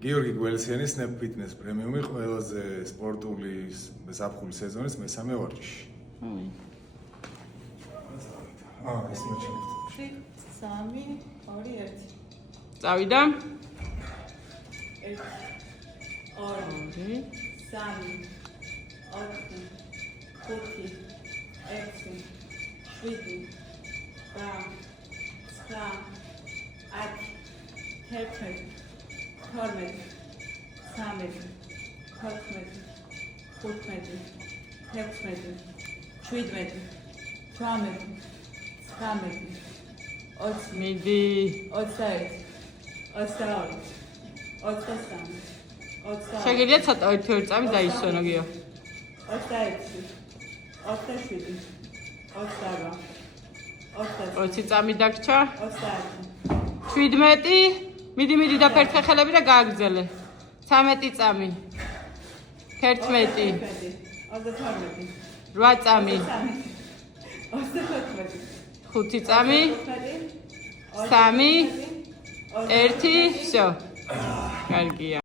გიორგი გველსიანის Snap Fitness პრემიუმი ყველაზე სპორტული ზაფხულის სეზონის მესამე ვარჯიში. ეს მოჩვენეთ. 3, 2, 1. წავიდა. 1, 2, 3, 4, 5, 6, 7, 8, 9, 10, 11, 12, 13, 14, 15, 16, 17, 18, 20, მიდი. 21, 22, 23, 24. შეგიძლია ცოტა ერთ წამი დაისვენო გიო. 26, 27, 28, 29, 20 წამი დაგჭა. 30. 17. მიდი დაფერთხე ხელები და გააგრძელე. 13 წამი. 11. 32, 8 წამი. 34, 5 წამი. 3, 1, всё. კარგია.